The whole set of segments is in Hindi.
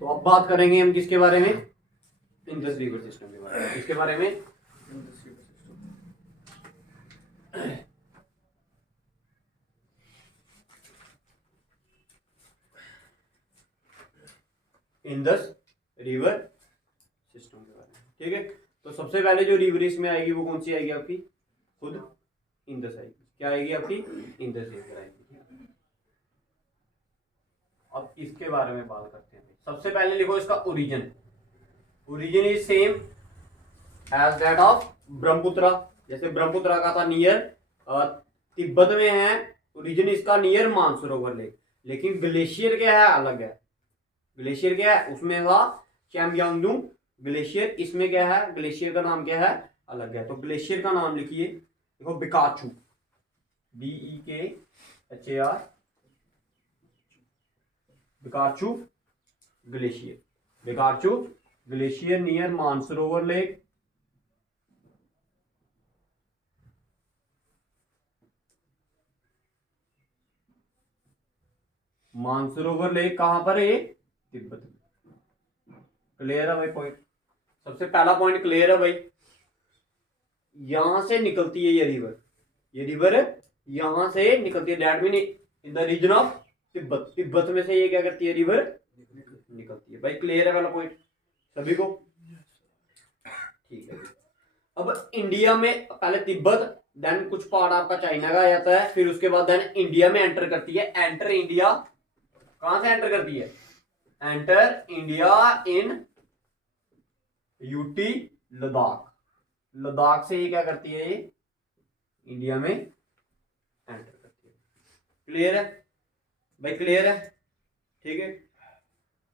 तो अब बात करेंगे हम किसके बारे में, इंडस रिवर सिस्टम के बारे में। किसके बारे में, Indus river system. Indus river system के बारे में। ठीक है, तो सबसे पहले जो रिवर इसमें आएगी वो कौन सी आएगी आपकी, खुद इंडस आएगी। क्या आएगी आपकी, इंडस रिवर आएगी। अब इसके बारे में बात करते हैं। सबसे पहले लिखो इसका origin. Origin is same as that of Brahmaputra. जैसे ब्रह्मपुत्र का था नियर तिब्बत में है, ओरिजिन इसका नियर मानसरोवर लेक। लेकिन ग्लेशियर क्या है, अलग है। ग्लेशियर क्या है, उसमें था चैमयांगडुंग ग्लेशियर, इसमें क्या है, ग्लेशियर का नाम क्या है, अलग है। तो ग्लेशियर का नाम लिखिए, देखो Bikachu, BEKHAR, Bikachu glacier. Bikachu glacier near Mansarovar lake. Mansarovar lake कहां पर है, तिब्बत में। क्लियर है भाई पॉइंट, सबसे पहला पॉइंट क्लियर है भाई। यहां से निकलती है ये रिवर, ये रिवर यहां से निकलती है, that mean in the region of Tibet. Tibet में से ये क्या करती है, रिवर निकलती है। भाई क्लियर है वाला पॉइंट सभी को, ठीक है। अब इंडिया में पहले तिब्बत, देन कुछ पार्ट आपका चाइना का आ जाता है, फिर उसके बाद देन इंडिया में एंटर करती है। एंटर इंडिया, कहां से एंटर करती है, enter India in UT Ladakh. Ladakh से ये क्या करती है, ये इंडिया में एंटर करती है। क्लियर है भाई, क्लियर है, ठीक है।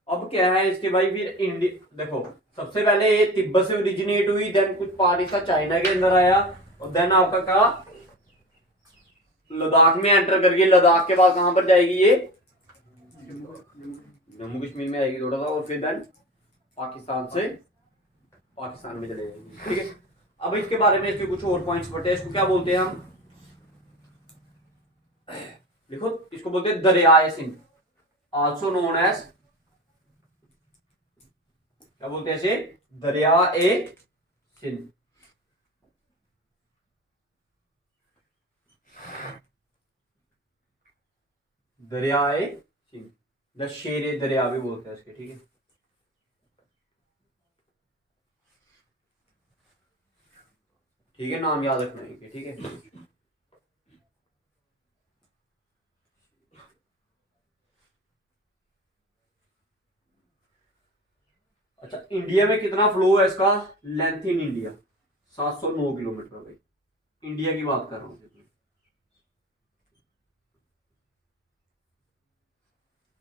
अब क्या है इसके भाई, फिर इंडिया देखो, सबसे पहले ये तिब्बत से ओरिजिनेट हुई, देन कुछ पार्ट इसका चाइना के अंदर आया, और देन आपका कहा लद्दाख में एंटर करके, लद्दाख के बाद कहां पर जाएगी ये, जम्मू कश्मीर में आएगी थोड़ा सा, और फिर देन पाकिस्तान से पाकिस्तान में चले जाएंगे। ठीक है, अब इसके बारे में इसके कुछ और पॉइंट्स पढ़ते हैं। इसको क्या बोलते हैं हम, देखो इसको बोलते हैं दरियाए सिंध, आल्सो नोन एज, क्या बोलते हैं इसे, दरियाए सिंध। दरियाए सिंध, द शेर दरिया भी बोलते हैं इसके, ठीक है। ठीक है, नाम याद रखना है, ठीक है। अच्छा, इंडिया में कितना फ्लो है इसका, लेंथ इन इंडिया 709 किलोमीटर। भाई इंडिया की बात कर रहा हूं,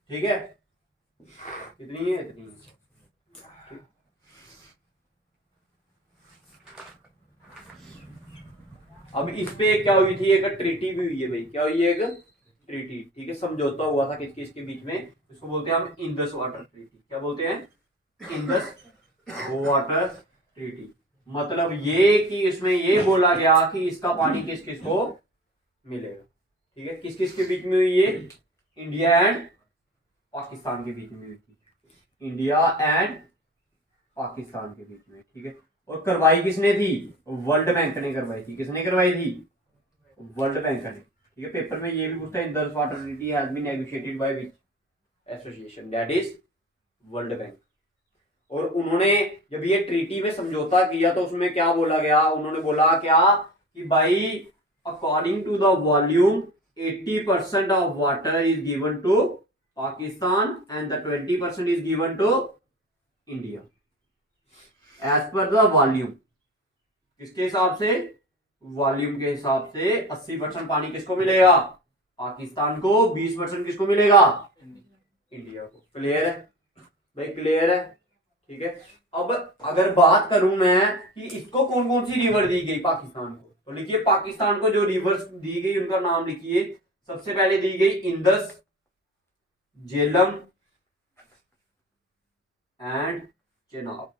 ठीक है, कितनी है, इतनी है। अब इस पे क्या हुई थी, एक ट्रीटी भी हुई है भाई। क्या हुई है, एक ट्रीटी, ठीक है, समझौता हुआ था किसके इसके बीच में। इसको बोलते हैं हम इंडस वाटर ट्रीटी। क्या बोलते हैं, इंडस वाटर ट्रीटी। मतलब ये कि इसमें ये बोला गया कि इसका पानी किस किस को मिलेगा। ठीक है, किस किस के बीच में हुई ये, इंडिया एंड पाकिस्तान के बीच में हुई थी, इंडिया एंड पाकिस्तान के बीच में। ठीक है, और करवाई किसने थी, वर्ल्ड बैंक ने करवाई थी। किसने करवाई थी, वर्ल्ड बैंक ने। ठीक है, पेपर में ये भी पूछता है, Indus water treaty has been negotiated by which association, that is World Bank. और उन्होंने जब ये ट्रीटी में समझौता किया तो उसमें क्या बोला गया, उन्होंने बोला क्या कि भाई according to the volume 80% of water is given to Pakistan and the 20% is given to India as per the volume. किसके हिसाब से, वॉल्यूम के हिसाब से 80% पानी किसको मिलेगा, पाकिस्तान को, 20% किसको मिलेगा, इंडिया को। क्लियर है भाई, क्लियर है, ठीक है। अब अगर बात करूं मैं कि इसको कौन कौन सी रिवर दी गई पाकिस्तान को, तो लिखिए पाकिस्तान को जो रिवर्स दी गई उनका नाम लिखिए। सबसे पहले दी गई Indus, Jhelum and Chenab.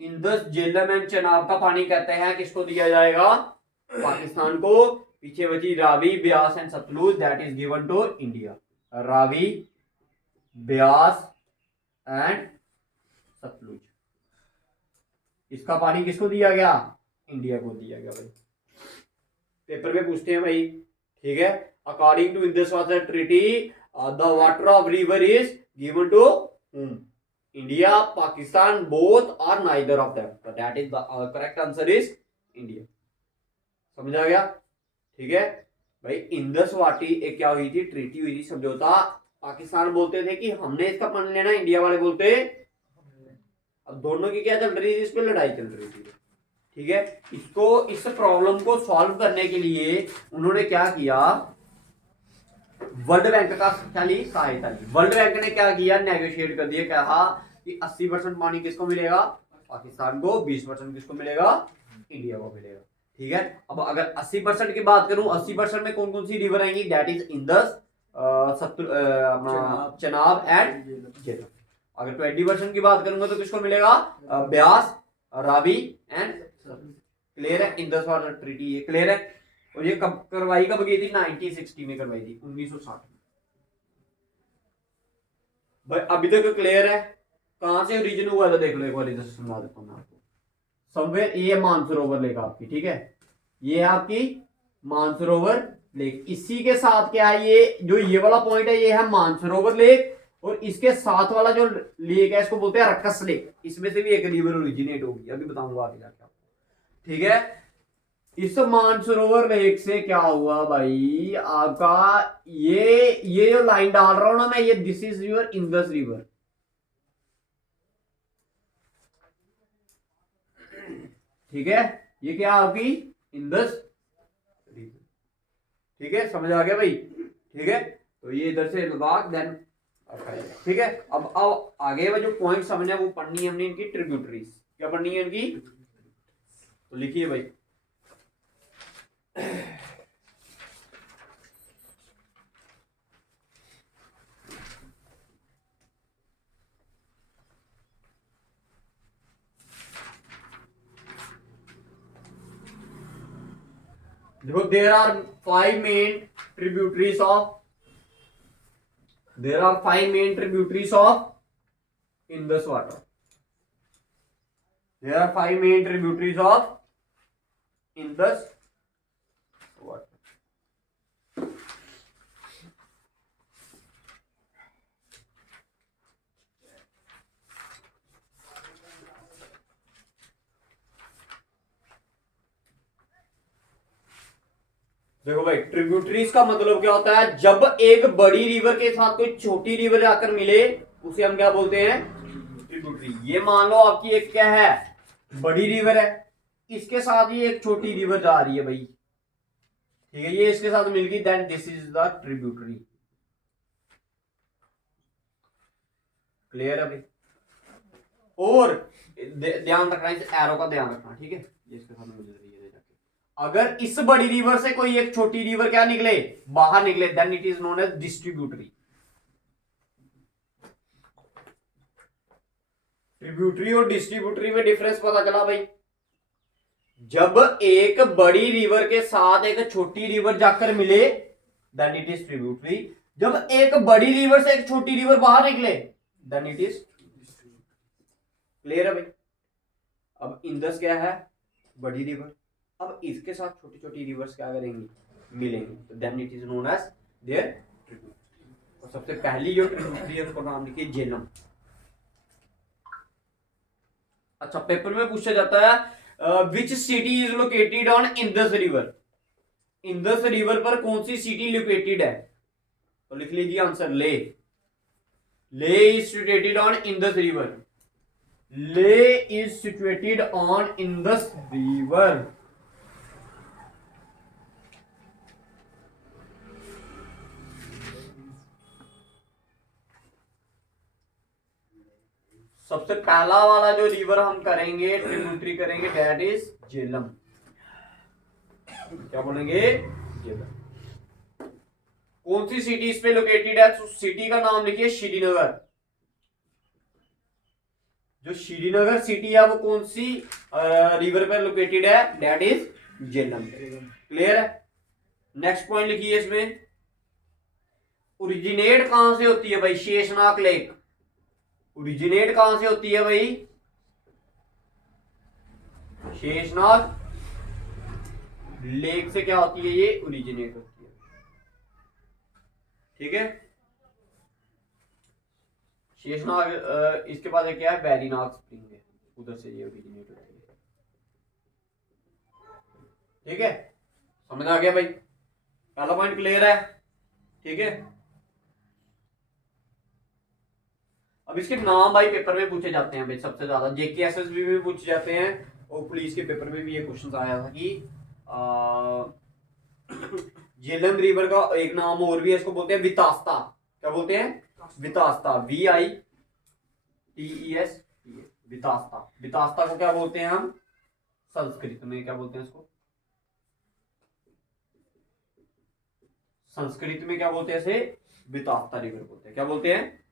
Indus, Jhelum and Chenab का पानी कहते हैं किसको दिया जाएगा, पाकिस्तान को। पीछे बची Ravi, Beas and Sutlej, that is given to India. Ravi, Beas and Sutlej. इसका पानी किसको दिया गया? इंडिया को दिया गया भाई। पेपर में पूछते हैं भाई, ठीक है। According to Indus water treaty the water of river is given to India, Pakistan, both or neither of them, that is the correct answer is India. समझ आ गया? ठीक है भाई। इंडस वाटी एक क्या हुई थी? ट्रीटी हुई थी, समझौता। पाकिस्तान बोलते थे कि हमने इसका पानी लेना, इंडिया वाले बोलते। अब दोनों की क्या चल रही थी? इस पे लड़ाई चल रही थी, ठीक है। इस प्रॉब्लम को सॉल्व करने के लिए उन्होंने क्या किया? वर्ल्ड बैंक का क्या ली? सहायता ली। वर्ल्ड बैंक ने क्या किया? नेगोशिएट कर दिया, कहा कि 80% पानी किसको मिलेगा? पाकिस्तान को। 20% किसको मिलेगा? इंडिया को मिलेगा, ठीक है। अब अगर 80% की बात करूं, 80% में कौन कौन सी रिवर आएंगी? दैट इज इंदस, अपना चनाब एंड झेलम। अगर 20% की बात करूंगा तो किसको मिलेगा? ब्यास, रावी एंड। क्लियर है? इंदस वाटर ट्रीटी ये क्लियर है। और ये कब करवाई, कब गई थी? 1960 में करवाई थी, 1960 में भाई। अभी तक क्लियर है? कहां से ओरिजिन हुआ था देख लो एक बार, इधर सुना देता हूं मैं आपको। समवेयर ये मानसरोवर लेक आपकी, ठीक है। ये है आपकी मानसरोवर लेक। इसी के साथ क्या है? ये जो ये वाला पॉइंट है, ये है मानसरोवर लेक। और इसके साथ वाला जो लेक है, इसको बोलते हैं रक्कस लेक। इसमें से भी एक रिवर ओरिजिनेट होगी, अभी बताऊंगा आगे जाके आपको, ठीक है। इस मानसरोवर लेक से क्या हुआ भाई आपका? ये जो लाइन डाल रहा हूं ना मैं, ये this is your Indus river, ठीक है। ये क्या आपकी? इंदस रिवर, ठीक है। समझ आ गया भाई? ठीक है। तो ये इधर से लद्दाख, देन, ठीक है। अब आगे वो जो पॉइंट समझना है वो पढ़नी है हमने इनकी ट्रिब्यूटरीज। क्या पढ़नी है इनकी? तो लिखिए भाई। देखो, there are 5 main tributaries of Indus water. There are 5 main tributaries of Indus water. देखो भाई, ट्रिब्यूटरीज का मतलब क्या होता है? जब एक बड़ी रिवर के साथ कोई छोटी रिवर जाकर मिले, उसे हम क्या बोलते हैं? ट्रिब्यूटरी। ये मान लो आपकी एक क्या है? बड़ी रिवर है, इसके साथ ही एक छोटी रिवर जा रही है भाई, ठीक है। ये इसके साथ मिल गई, then this is the tributary. Clear है भाई? और ध्यान रखना, इस एरो का ध्यान रखना, ठीक है। ये इसके साथ मिल रही है जाके। अगर इस बड़ी रिवर से कोई एक छोटी रिवर क्या निकले? बाहर निकले, then it is known as distributary. Tributary और डिस्ट्रीब्यूटरी में डिफरेंस पता चला भाई? जब एक बड़ी रिवर के साथ एक छोटी रिवर जाकर मिले, देन इट इज ट्रिब्यूटरी। जब एक बड़ी रिवर से एक छोटी रिवर बाहर निकले, देन इट इज। क्लियर है भाई? अब इंदस क्या है? बड़ी रिवर। अब इसके साथ छोटी छोटी रिवर्स क्या करेंगी? मिलेंगी, तो then it is known as their tributary. और सबसे पहली जो ट्रिब्यूटरी है उसका नाम लिखिए झेलम। अच्छा, पेपर में पूछा जाता है विच city is located on Indus river. Indus river पर कौन सी सिटी लोकेटेड है? तो लिख लीजिए आंसर, ले। Leh is situated on Indus river. Leh is situated on Indus river. सबसे पहला वाला जो रिवर हम करेंगे, ट्रिब्यूटरी करेंगे, दैट इज झेलम। क्या बोलेंगे? झेलम। कौन सी सिटी इस पे लोकेटेड है? तो सिटी का नाम लिखिए श्रीनगर। जो श्रीनगर सिटी है वो कौन सी रिवर पे लोकेटेड है? That is Jhelum. क्लियर है? नेक्स्ट पॉइंट लिखिए इसमें, ओरिजिनेट कहां से होती है भाई? शेषनाग लेक ओरिजिनेट कहां से होती है भाई? शेषनाग लेक से क्या होती है? ये ओरिजिनेट होती है। ठीक है, शेषनाग इसके बाद क्या है? वेरीनाग स्प्रिंग है, उधर से ये ओरिजिनेट होती है। ठीक है, समझ आ गया भाई? पहला पॉइंट क्लियर है। ठीक है, अब इसके नाम भाई पेपर में पूछे जाते हैं भाई, सबसे ज्यादा जेके एसएसबी में पूछे जाते हैं, और पुलिस के पेपर में भी ये क्वेश्चन आया था कि झेलम रिवर का एक नाम और भी है, इसको बोलते हैं वितास्ता। क्या बोलते हैं? वितास्ता, VITES, वितास्ता। वितास्ता को क्या बोलते हैं हम संस्कृत में? क्या बोलते हैं इसको संस्कृत में? क्या बोलते हैं इसे? वितास्ता रिवर बोलते हैं। क्या बोलते हैं?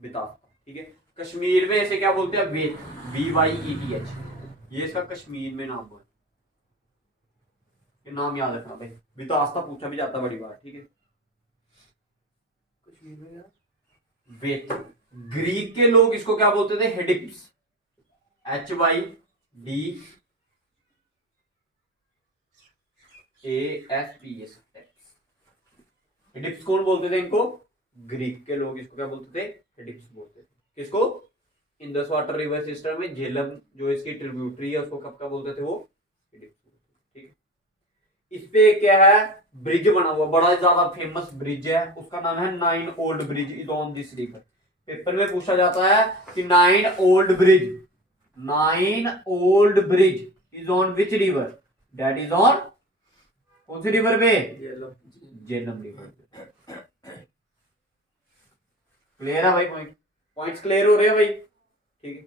वितास्ता। ठीक है, कश्मीर में इसे क्या बोलते हैं? वेत, VYETH। ये इसका कश्मीर में नाम है, ये नाम याद रखना भाई, वितास्ता पूछा भी जाता बड़ी बार। ठीक है, कश्मीर में यार वेत। ग्रीक के लोग इसको क्या बोलते थे? हेडिप्स, HYDASPS। हेडिप्स कौन बोलते थे इनको? ग्रीक के लोग इसको क्या बोलते थे? हेडिप्स बोलते थे। किसको? इंडस वाटर रिवर सिस्टम में झेलम जो इसकी ट्रिब्यूटरी है उसको कब क्या बोलते थे? वो हेडिप्स बोलते थे। ठीक है, इस पे क्या है? ब्रिज बना हुआ, बड़ा ज्यादा फेमस ब्रिज है, उसका नाम है nine old bridge is on this river. Paper में पूछा जाता है कि nine old bridge is on which river? That is on कौन सी रिवर पे? झेलम रिवर। क्लियर है भाई? पॉइंट्स क्लियर हो रहे हैं भाई? ठीक है,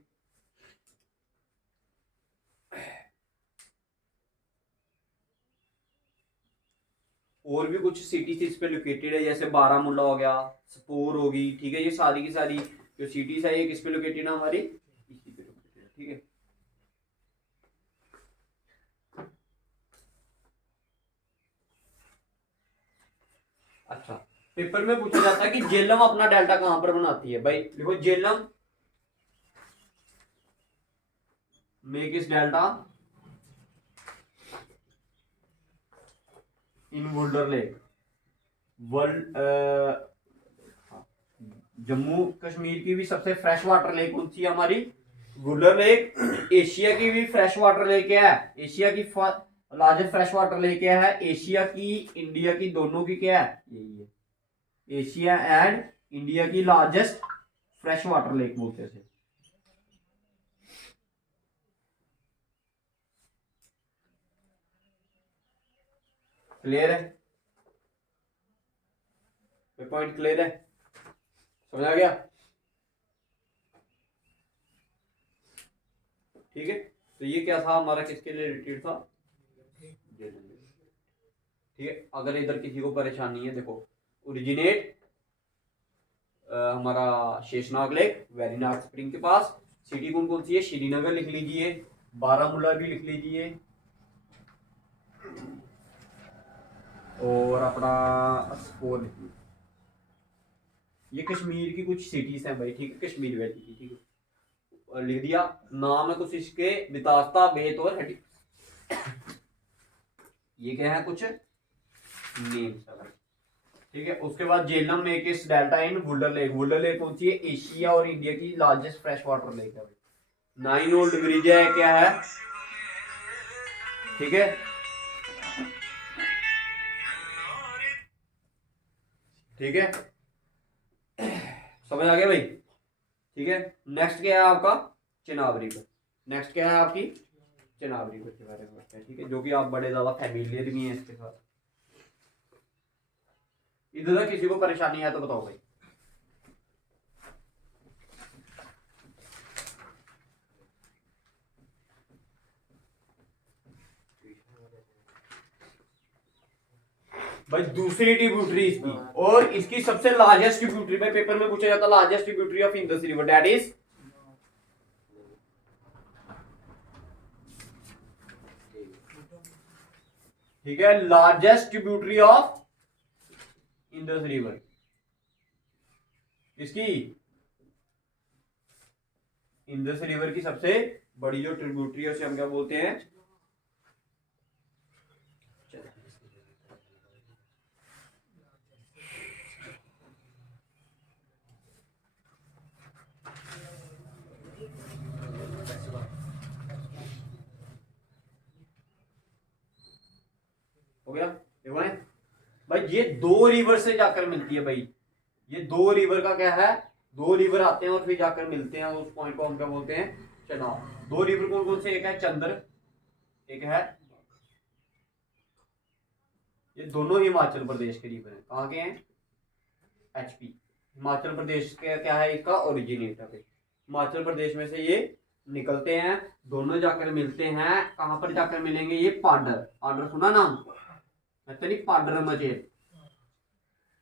और भी कुछ सिटीज इस पे लोकेटेड है, जैसे बारामूला हो गया, स्पोर होगी। ठीक है, ये सारी की सारी जो सिटीज है ये किस पे लोकेटेड है? हमारी इसी पे लोकेटेड है। ठीक है, अच्छा, पेपर में पूछा जाता है कि झेलम अपना डेल्टा कहां पर बनाती है भाई? देखो, झेलम मेक इस डेल्टा इन वुलर लेक। वर्ल्ड जम्मू कश्मीर की भी सबसे फ्रेश वाटर लेक कौन सी है? हमारी वुलर लेक। एशिया की भी फ्रेश वाटर लेक क्या है? एशिया की लार्जेस्ट फ्रेश वाटर लेक क्या है? एशिया की, इंडिया की, दोनों की क्या है? यही है, एशिया एंड इंडिया की लार्जेस्ट फ्रेश वाटर लेक बोलते थे। क्लियर है? पॉइंट क्लियर है? समझ आ गया? ठीक है, तो ये क्या था हमारा, किसके लिए रिलेटेड था? ठीक है, अगर इधर किसी को परेशानी है, देखो ओरिजिनेट हमारा शेषनाग लेक, वेरीनाग स्प्रिंग के पास। सिटी कौन कौन सी है? श्रीनगर लिख लीजिए, बारामूला भी लिख लीजिए, और अपना स्पोर लिख लीजिए। ये कश्मीर की कुछ सिटीज हैं भाई। ठीक है, कश्मीर वैली की। ठीक है, और लिख दिया। नाम है कुछ इसके वितास्ता, वेत और हेडी। ये क्या है? कुछ नेम्स है भाई। ठीक है, उसके बाद झेलम लेक इस डेल्टा इन वुलर लेक। वुलर लेक कौन सी है? एशिया और इंडिया की लार्जेस्ट फ्रेश वाटर लेक है। नाइन ओल्ड ब्रिज है, क्या है? ठीक है, ठीक है, समझ आ गया भाई? ठीक है, नेक्स्ट क्या है आपका? चिनाब रिवर। नेक्स्ट क्या है आपकी? चिनाब रिवर के बारे में बताते हैं। ठीक है, जो कि आप बड़े ज्यादा फैमिलियर भी हैं इसके साथ। इधर किसी को परेशानी है तो बताओ भाई। भाई दूसरी ट्रिब्यूटरी इसकी, और इसकी सबसे लार्जेस्ट ट्रिब्यूटरी में पेपर में पूछा जाता, largest tributary of Indus river that is, ठीक है, largest tributary of Indus river किसकी? इंडस रिवर की सबसे बड़ी जो ट्रिब्यूटरी है उसे हम क्या बोलते हैं? हो गया? देखो है भाई, ये दो रिवर से जाकर मिलती है भाई। ये दो रिवर का क्या है? दो रिवर आते हैं और फिर जाकर मिलते हैं, उस पॉइंट को हम क्या बोलते हैं? चनाब। दो रिवर कौन कौन से? एक है चंद्र, एक है, ये दोनों हिमाचल प्रदेश के रिवर हैं। कहाँ के हैं? एचपी, हिमाचल प्रदेश के क्या है इसका ओरिजिनेट है। हिमाचल प्रदेश में से ये निकलते हैं, दोनों जाकर मिलते हैं। कहां पर जाकर मिलेंगे? ये पांडर, पांडर सुना नाम? अच्छा नहीं, पांडर मचेल,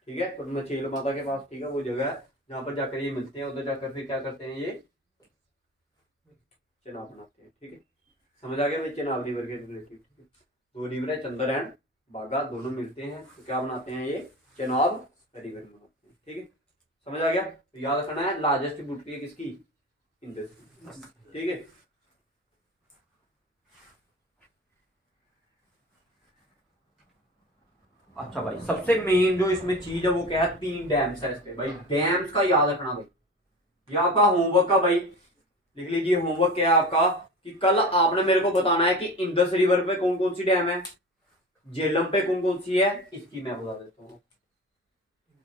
ठीक है, तो मचेल माता के पास, ठीक है, वो जगह है जहां पर जाकर ये मिलते हैं। उधर जाकर फिर क्या करते हैं? ये चनाब बनाते हैं। ठीक है, समझ आ गया भाई चनाब रिवर के रिलेटिव? ठीक है, दो रिवर है, चंद्र एंड बागा, दोनों मिलते हैं तो क्या बनाते हैं? ये चनाब रिवर बनाते हैं। ठीक है, समझ आ गया? तो याद रखना है लार्जेस्ट ट्रिब्यूटरी है किसकी? इंडस। ठीक है, अच्छा भाई, सबसे मेन जो इसमें चीज है वो क्या है? 3 डैम्स है इसके भाई। डैम्स का याद रखना भाई, ये आपका होमवर्क का भाई, लिख लीजिए। होमवर्क क्या है आपका कि कल आपने मेरे को बताना है कि इंडस रिवर पे कौन कौन सी डैम है, झेलम पे कौन कौन सी है, इसकी मैं बता देता हूँ।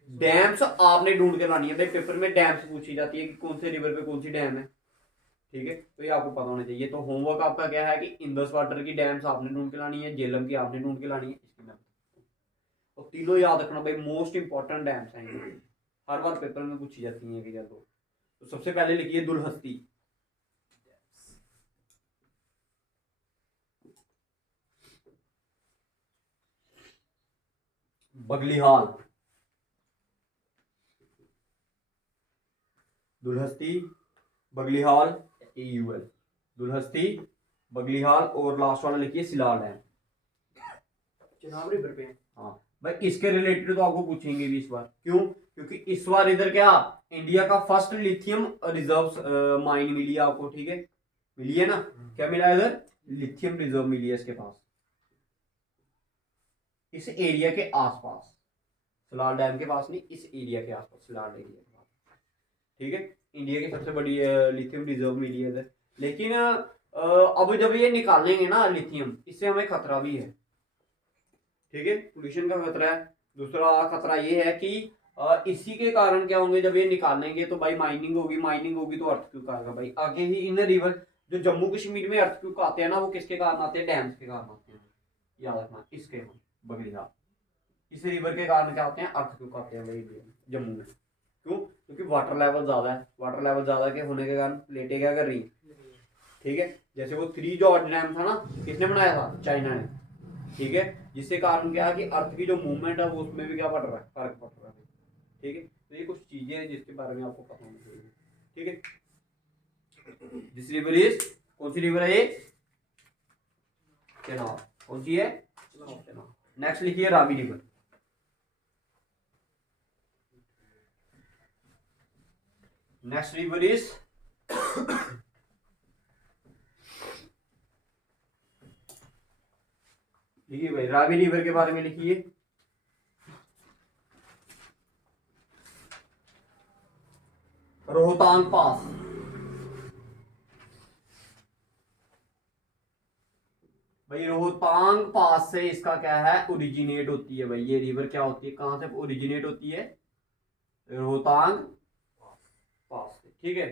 डैम्स आपने ढूंढ के लानी है भाई, पेपर में डैम्स पूछी जाती है कि कौन से रिवर पे कौन सी डैम है। ठीक है, तो ये आपको पता होना चाहिए। तो होमवर्क आपका क्या है कि इंडस वाटर की डैम्स आपने ढूंढ के लानी है, झेलम की आपने ढूंढ के लानी है, इसकी मैं, तो तीनों याद रखना भाई, मोस्ट इंपॉर्टेंट डैम्स हैं ये। हर बार पेपर में पूछी जाती है कि या तो सबसे पहले लिखिए दुलहस्ती, बगलिहाल, दुलहस्ती, बगलिहाल, AUL, दुलहस्ती, बगलिहाल, और लास्ट वाला लिखिए सिलाल डैम। चनाब रिवर पे। हाँ भाई, इसके रिलेटेड तो आपको पूछेंगे भी इस बार। क्यों? क्योंकि इस बार इधर क्या, इंडिया का फर्स्ट लिथियम रिजर्व माइन मिली है आपको। ठीक है, मिली है ना? क्या मिला है इधर? लिथियम रिजर्व मिली है इसके पास, इस एरिया के आसपास, सलाल डैम के पास नहीं, इस एरिया के आसपास, सलाल एरिया के पास। ठीक है, इंडिया की सबसे बड़ी लिथियम रिजर्व मिली है इधर। लेकिन अब जब ये निकालेंगे ना लिथियम, इससे हमें खतरा भी है। ठीक है, पोल्यूशन का खतरा है। दूसरा खतरा ये है कि इसी के कारण क्या होंगे, जब ये निकालेंगे तो भाई माइनिंग होगी, माइनिंग होगी तो अर्थक्वेक आएगा भाई। आगे ही इन रिवर, जो जम्मू कश्मीर में अर्थक्वेक आते हैं ना, वो किसके कारण आते हैं? डैम्स के कारण आते हैं। याद रखना, इसके बगलिहाल, इस रिवर के कारण क्या होते हैं? अर्थक्वेक आते हैं भाई जम्मू में। क्यों? क्योंकि वाटर लेवल ज्यादा है, वाटर लेवल ज्यादा के होने के कारण प्लेटें क्या कर रही है? ठीक है, जैसे वो 3 जॉर्ज डैम था ना, किसने बनाया था? चाइना ने। ठीक है, जिसके कारण क्या है कि अर्थ की जो मूवमेंट है वो उसमें भी क्या पड़ रहा है? फर्क पड़ रहा है। ठीक है, तो ये कुछ चीजें हैं जिसके बारे में आपको पता होना चाहिए। ठीक है, दिस रिवर इज, कौन सी रिवर है ये? चेनाब। कौन सी है? चेनाब। नेक्स्ट लिखिए Ravi river. Next river is लिखिए भाई, रावी रिवर के बारे में लिखिए। रोहतांग पास, भाई रोहतांग पास से इसका क्या है? ओरिजिनेट होती है भाई। ये रिवर क्या होती है, कहां से ओरिजिनेट होती है? रोहतांग पास से। ठीक है,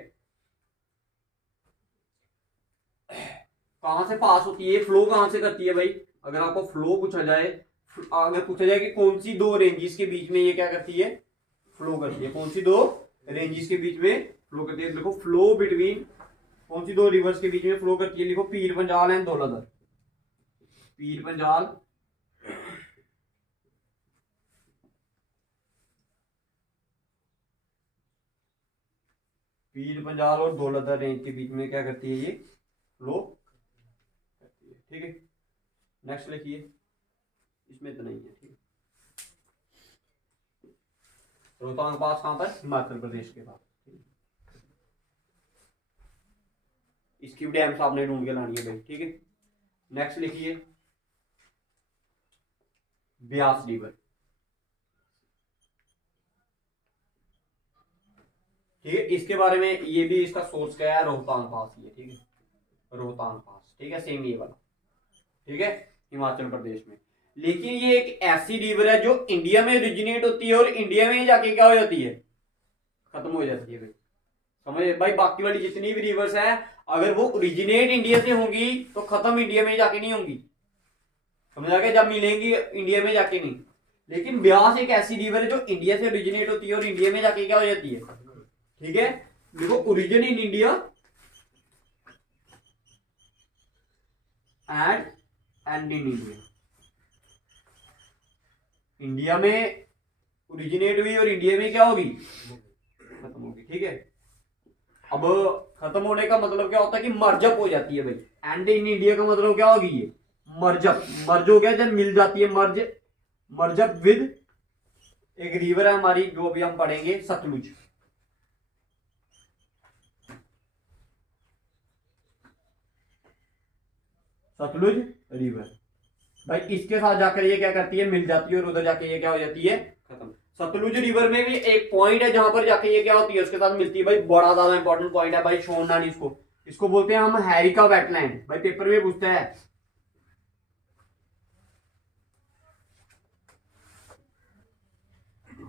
कहां से पास होती है? फ्लो कहां से करती है भाई? अगर आपको फ्लो पूछा जाए, अगर पूछा जाए कि कौन सी दो रेंजेस के बीच में ये क्या करती है? फ्लो करती है। कौन सी दो रेंजेस के बीच में फ्लो करती है? देखो, फ्लो बिटवीन, कौन सी दो रिवर्स के बीच में फ्लो करती है? लिखो, पीर पंजाल एंड धौलाधर। पीर पंजाल, पीर पंजाल और धौलाधर रेंज के बीच में क्या करती है ये? फ्लो करती है। ठीक है, नेक्स्ट लिखिए। इसमें इतना ही है। ठीक है, रोहतांग पास कहां पर? हिमाचल प्रदेश के पास। इसकी भी डैम्स आपने ढूंढ के लानी है भाई, ठीक है। नेक्स्ट लिखिए ब्यास रिवर, ठीक है। इसके बारे में ये भी इसका सोर्स क्या है? रोहतांग पास ही है, ठीक है, रोहतांग पास, ठीक है, सेम ये वाला, ठीक है, हिमाचल प्रदेश में। लेकिन ये एक ऐसी रिवर है जो इंडिया में ओरिजिनेट होती है और इंडिया में जाके क्या हो जाती है? खत्म हो जाती है भाई। समझ भाई, बाकी वाली जितनी भी रिवर्स है अगर वो ओरिजिनेट इंडिया से होंगी तो खत्म इंडिया में जाके नहीं होंगी, समझ आ गया, जब मिलेंगी इंडिया में जाके नहीं। लेकिन ब्यास एक ऐसी रिवर है जो इंडिया से ओरिजिनेट होती है और इंडिया में जाके क्या हो जाती है, ठीक है। देखो, origin in India and and in India, India में ओरिजिनेट हुई और इंडिया में क्या होगी? खत्म होगी, ठीक है। अब खत्म होने का मतलब क्या होता है कि मर्जअप हो जाती है भाई। एंड इन इंडिया का मतलब क्या होगी? ये मर्जअप, मर्ज हो गया जब मिल जाती है, मर्जअप विद एक रिवर है हमारी जो अभी हम पढ़ेंगे, सतलुज। सतलुज रिवर भाई, इसके साथ जाकर ये क्या करती है? मिल जाती है और उधर जाके ये क्या हो जाती है? खत्म। सतलुज रिवर में भी एक पॉइंट है जहां पर जाके ये क्या होती है? उसके साथ मिलती है भाई। बड़ा ज्यादा इंपॉर्टेंट पॉइंट है भाई, छोड़ना नहीं इसको। इसको बोलते हैं हम हैरिका वेटलैंड भाई, पेपर में पूछता है।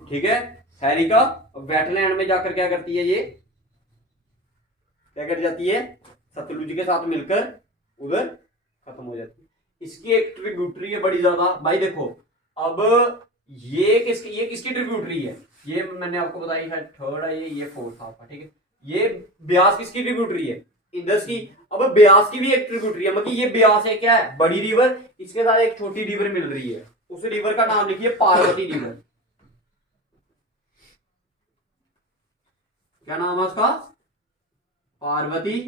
ठीक है, हैरिका वेटलैंड में जाकर क्या करती है? ये क्या कर जाती है? सतलुज के साथ मिलकर उधर खत्म हो जाती है। इसकी एक ट्रिब्यूटरी है बड़ी ज्यादा भाई। देखो, अब ये किसकी ट्रिब्यूटरी है? ये मैंने आपको बताई है, थर्ड है ये फोर्थ आपका, ठीक है। ये ब्यास किसकी ट्रिब्यूटरी है? इंडस की। अब ब्यास की भी एक ट्रिब्यूटरी है, मतलब ये ब्यास है क्या है? बड़ी रिवर, इसके साथ एक छोटी रिवर मिल रही है। उस रिवर का नाम लिखिए पार्वती रिवर। क्या नाम है उसका? पार्वती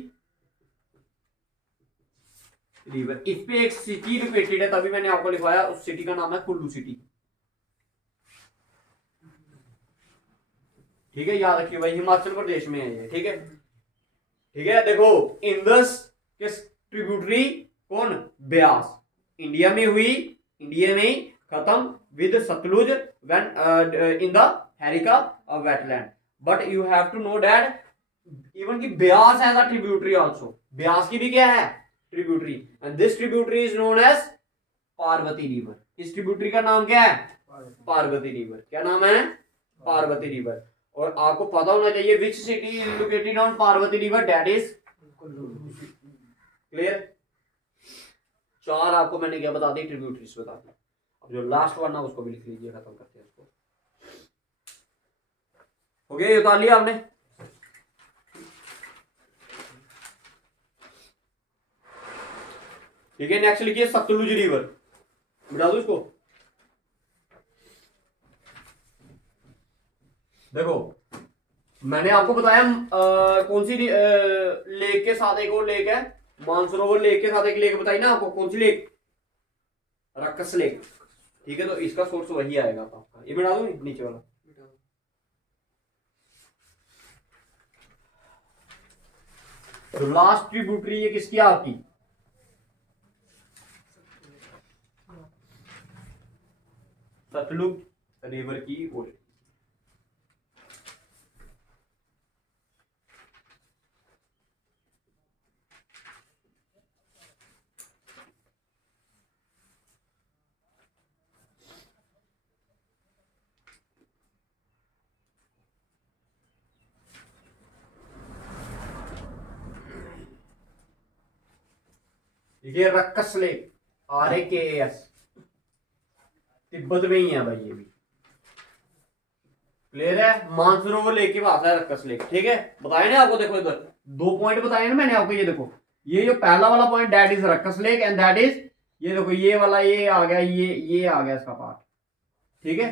रिवर। इस पे एक सिटी लोकेटेड है, तभी मैंने आपको लिखवाया। उस सिटी का नाम है कुल्लू सिटी, ठीक है, याद रखिए भाई, हिमाचल प्रदेश में है ये, ठीक है। ठीक है, देखो, इंडस के ट्रिब्यूटरी कौन? ब्यास। इंडिया में हुई, इंडिया में ही खत्म with Sutlej when in the Harike wetland. But you have to know that even की Beas has a tributary also. Beas की भी क्या है? Tributary. And this tributary is known as Parvati river. इस ट्रिब्यूटरी का नाम क्या है? पार्वती रिवर। क्या नाम है? पार्वती रिवर। और आपको पता होना चाहिए which city is located on Parvati river, that is clear. चार आपको मैंने क्या बता दी? ट्रिब्यूटरीज बता दी। अब जो लास्ट वन है उसको भी लिख लीजिए, खत्म करते हैं उसको। हो गया, उतार लिया आपने? ठीक है, नेक्स्ट लिखिए सतलुज रिवर। मिटा दो इसको। देखो, मैंने आपको बताया कौन सी लेक के साथ एक और लेक है, मानसरोवर लेक के साथ एक लेक बताई ना आपको। कौन सी लेक? रक्कस लेक, ठीक है। तो इसका सोर्स वही आएगा आपका। ये मिटा दो नीचे वाला। तो लास्ट ट्रिब्यूटरी ये किसकी है आपकी? सतलुज रिवर की ओर। ये रक्कस लेक, RAKAS, तिब्बत में ही है भाई ये भी। क्लियर है? मानसरोवर लेक के पास है रक्कस लेक, ठीक है। बताया ना आपको, देखो इधर 2 पॉइंट बताए ना मैंने आपको। ये देखो, ये जो पहला वाला point that is Rakas lake and that is, ये देखो ये वाला, ये आ गया, ये आ गया इसका पार्ट, ठीक है।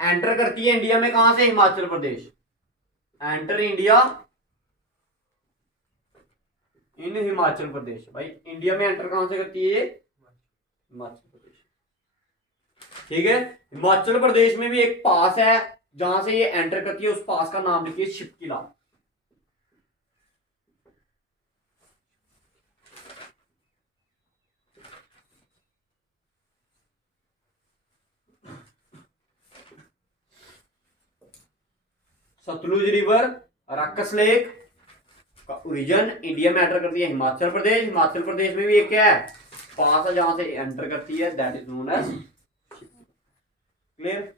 एंटर करती है इंडिया में कहां से? Himachal Pradesh. Enter India in Himachal Pradesh. भाई इंडिया में एंटर कहां से करती है? ये हिमाचल प्रदेश, ठीक है। हिमाचल प्रदेश में भी एक पास है जहां से ये एंटर करती है उस पास का नाम लिखिए शिपकिला। सतलुज रिवर अराकस लेक का ओरिजिन इंडिया में एंटर करती है हिमाचल प्रदेश। हिमाचल प्रदेश में भी एक क्या है पास है जहां से एंटर करती है, that is known as. Clear?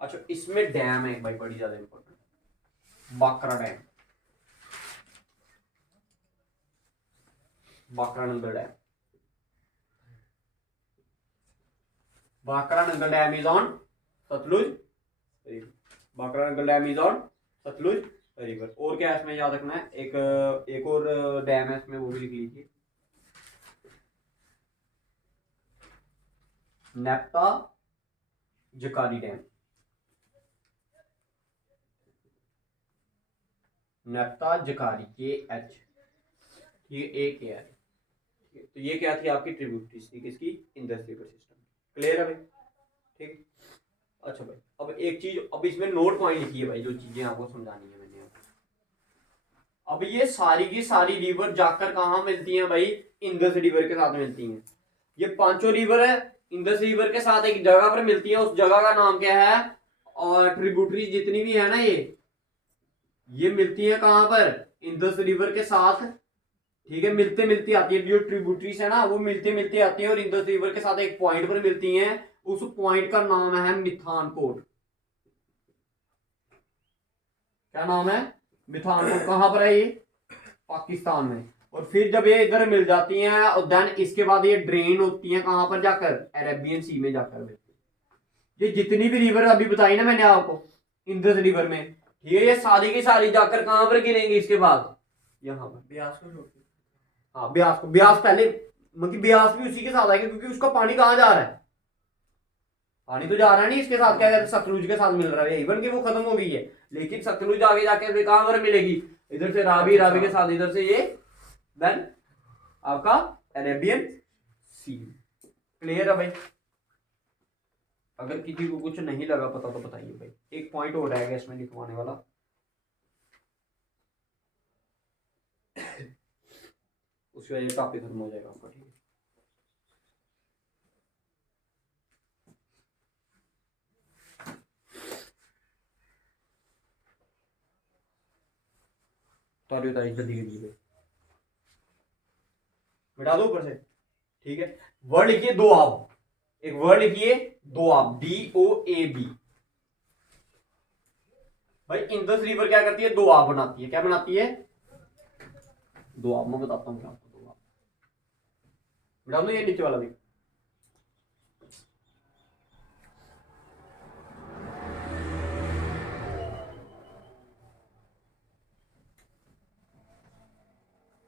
अच्छा, इसमें डैम है भाई बड़ी ज्यादा important, Bhakra dam, Bhakra Nangal dam. Bhakra Nangal dam is on Sutlej river. Bhakra Nangal dam is on Sutlej river. और क्या है इसमें याद रखना है, एक और डैम है इसमें, वो भी लिख लीजिए, नेप्ता जकारी डैम। नेप्ता जकारी KH, ये एक है। तो ये क्या थी आपकी ट्रिब्यूटरीज थी किसकी, इंडस रिवर सिस्टम। क्लियर है भाई? ठीक। अच्छा भाई, अब एक चीज, अब इसमें नोट पॉइंट लिखिए भाई, जो चीजें आपको समझानी है मैंने आपको। अब ये सारी की सारी रिवर जाकर कहाँ मिलती हैं भाई, इंडस रिवर के साथ मिलती हैं। ये पांचों रिवर है इंडस रिवर के साथ एक जगह पर मिलती है, उस जगह का नाम क्या है, और ट्रिब्यूटरीज जितनी भी है ना ये मिलती है कहां पर, इंडस रिवर के साथ। ठीक है, मिलते मिलती आती है, जो ट्रिब्यूटरीज है ना वो मिलते मिलते आती है और इंडस रिवर के साथ एक पॉइंट पर मिलती हैं। उस पॉइंट का नाम है मिथानकोट। क्या नाम है, मिथानकोट। कहां पर है ये, पाकिस्तान में। और फिर जब ये इधर मिल जाती हैं और देन इसके बाद ये ड्रेन होती हैं कहां पर जाकर, अरेबियन सी में जाकर मिलती है। ये जितनी भी रिवर अभी बताई ना मैंने आपको इंडस रिवर में, ठीक है, ये सारी की सारी जाकर कहां पर गिरेंगे इसके बाद, यहाँ पर ब्यास को छोड़ के। हाँ ब्यास को, ब्यास पहले, मतलब ब्यास भी उसी के साथ आएगा क्योंकि उसका पानी कहाँ जा रहा है, पानी तो जा रहा है नहीं इसके साथ, क्या कहते हैं सतलुज के साथ मिल रहा है, इवन कि वो खत्म हो गई है, लेकिन सतलुज आगे जाके फिर कहां पर मिलेगी, इधर से रावी, रावी के साथ इधर से ये, देन आपका अरेबियन सी। क्लियर है भाई? अगर किसी को कुछ नहीं लगा पता तो बताइए भाई। एक पॉइंट और रहेगा इसमें लिखवाने वाला, उसकी वजह से टॉपिक खत्म हो जाएगा आपका। ठीक है, तारीफ तारीफ जल्दी करिए भाई, मिटा दो ऊपर से। ठीक है, वर्ड लिखिए दोआब, एक वर्ड लिखिए दोआब, DOAB। भाई इंडस रिवर क्या करती है, दोआब बनाती है। क्या बनाती है, दोआब। मैं बताता हूँ क्या आपको दोआब। मिटा दो ये नीचे वाला भी।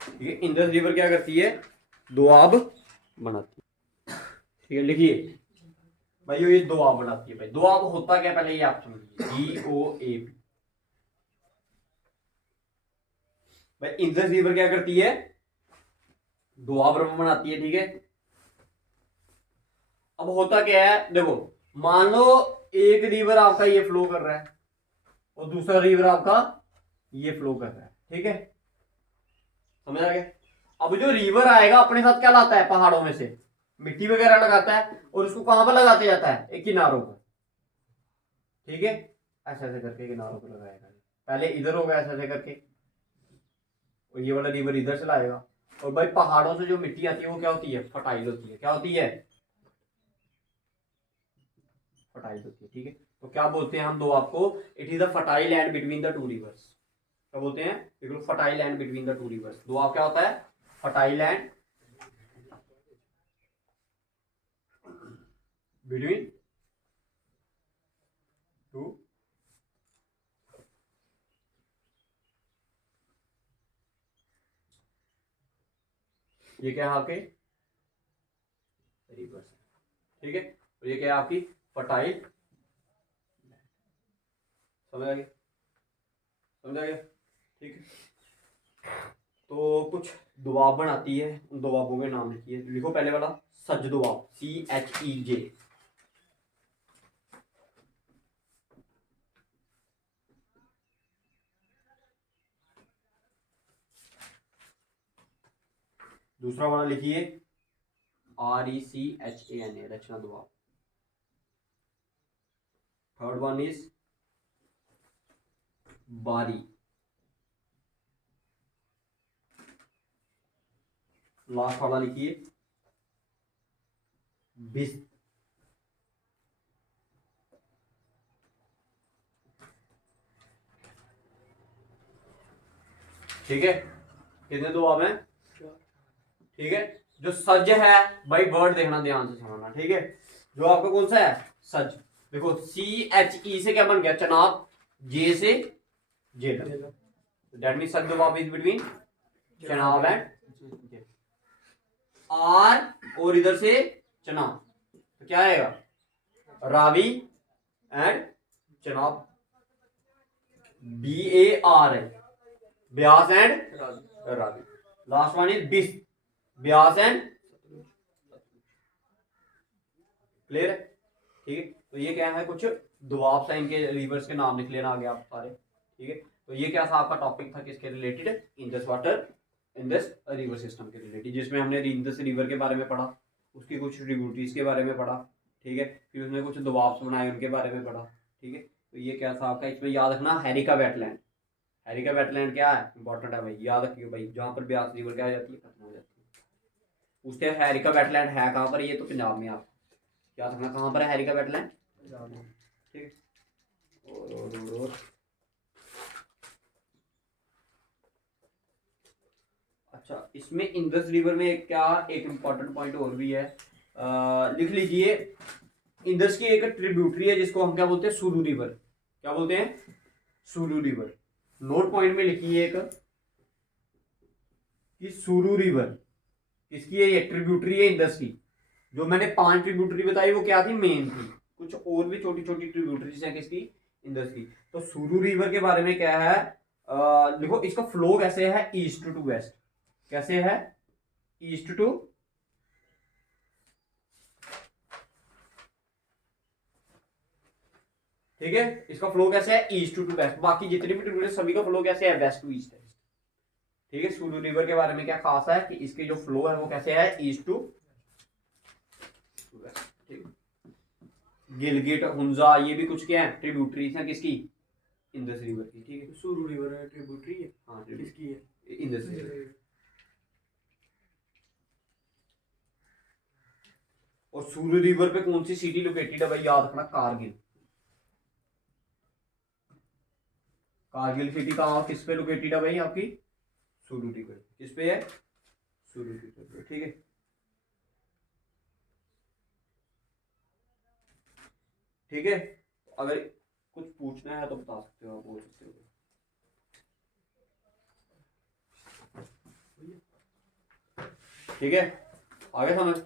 ठीक है, इंडस रिवर क्या करती है, दोआब बनाती है। ठीक है, लिखिए भाई ये दोआब बनाती है। भाई दोआब होता क्या पहले ये आप समझिए, DOAB। भाई इंडस रिवर क्या करती है, दोआब बनाती है। ठीक है, अब होता क्या है देखो, मान लो एक रिवर आपका ये फ्लो कर रहा है और दूसरा रिवर आपका ये फ्लो कर रहा है। ठीक है, समझ आ गया? अब जो रिवर आएगा अपने साथ क्या लाता है, पहाड़ों में से मिट्टी वगैरह लगाता है और उसको कहां पर लगाते जाता है, एक किनारों पर। ठीक है, ऐसे ऐसे करके किनारों पर लगाएगा, पहले इधर होगा ऐसे ऐसे करके, और ये वाला रिवर इधर से लाएगा। और भाई पहाड़ों से जो मिट्टी आती है वो क्या होती है, फर्टाइल होती है। क्या होती है, फर्टाइल होती है। ठीक है, तो क्या बोलते हैं हम दो आपको, it is the fertile land between the two reverse. क्या बोलते हैं, बिल्कुल fertile land between the two reverse. दो आप क्या होता है, फर्टाइल लैंड बिटवीन टू, ये क्या है आपके रिवर्स। ठीक है, तो ये क्या है आपकी फर्टाइल। समझ आ गया, समझ आ गया? ठीक है, तो कुछ दुआब बनाती है, उन दुआबों के नाम लिखिए। लिखो पहले वाला सज दुआब, CHEJ। दूसरा वाला लिखिए RECHANA, Rechna Doab. Third one is Bari. Last वाला लिखिए बिस। ठीक है, कितने दुआब हैं? ठीक है, जो सज है भाई वर्ड देखना ध्यान से समझना, ठीक है। जो आपका कौन सा है? सज। देखो CHE से क्या बन गया? चनाब। जे से Jhelum, that mean Chaj Doab is between Chenab and आर, और इधर से चनाब, तो क्या आएगा? रावी एंड चनाब। BAR है, Beas and Ravi. Last one is बिस, ब्यास एंड। क्लियर है? ठीक है, तो ये क्या है, कुछ दुआब साइन के रिवर्स के नाम लिख लेना आगे आप सारे। ठीक है, तो ये क्या था आपका टॉपिक था किसके related? Indus water, Indus river system के रिलेटेड, जिसमें हमने इंडस रिवर के बारे में पढ़ा, उसकी कुछ ट्रिब्यूटरीज के बारे में पढ़ा। ठीक है, फिर उसने कुछ दुआब्स बनाए उनके बारे में पढ़ा। ठीक है, तो ये क्या था आपका, इसमें याद रखना हैरिका वेटलैंड। हैरिका वेटलैंड क्या है? इंपॉर्टेंट है भाई, याद रखिए भाई, जहाँ पर ब्यास रिवर क्या हो जाती है? खत्म हो जाती है। उसके हैरिका वेटलैंड है कहाँ पर? ये तो पंजाब में। आप याद रखना कहाँ पर है हैरिका वेटलैंड? ठीक है, और अच्छा, इसमें इंडस रिवर में क्या एक इम्पॉर्टेंट पॉइंट और भी है, लिख लीजिए। इंडस की एक ट्रिब्यूटरी है जिसको हम क्या बोलते हैं? सुरु रिवर। क्या बोलते हैं? सुरु रिवर। नोट पॉइंट में लिखिए एक कि सुरु रिवर किसकी है? ये ट्रिब्यूटरी है इंडस की। जो मैंने 5 ट्रिब्यूटरी बताई वो क्या थी? मेन थी। कुछ और भी छोटी छोटी ट्रिब्यूटरीज हैं किसकी? इंडस की। तो सुरु रिवर के बारे में क्या है, देखो इसका फ्लो कैसे है? East to west. कैसे है? ईस्ट टू, ठीक है, इसका फ्लो कैसे है? East to west. बाकी जितने भी ट्रिब्यूटरी सभी का फ्लो कैसे है? वेस्ट टू ईस्ट है। ठीक है, सुरु रिवर के बारे में क्या खास है कि इसके जो फ्लो है वो कैसे है? East to west. ठीक है, गिलगिट, हुंजा, ये भी कुछ क्या है? ट्रिब्यूटरीज हैं किसकी? इंडस रिवर की। ठीक है, सुरु रिवर है ट्रिब्यूटरी है। हाँ किसकी है? Indus river. और सुरु रिवर पे कौन सी सिटी लोकेटेड है भाई? याद रखना, कारगिल। कारगिल सिटी कहाँ किस पे लोकेटेड है भाई आपकी? सुरु रिवर। किस पे है? सुरु रिवर पे। ठीक है, ठीक है, अगर कुछ पूछना है तो बता सकते हो, आप बोल सकते हो। ठीक है, आगे समझ।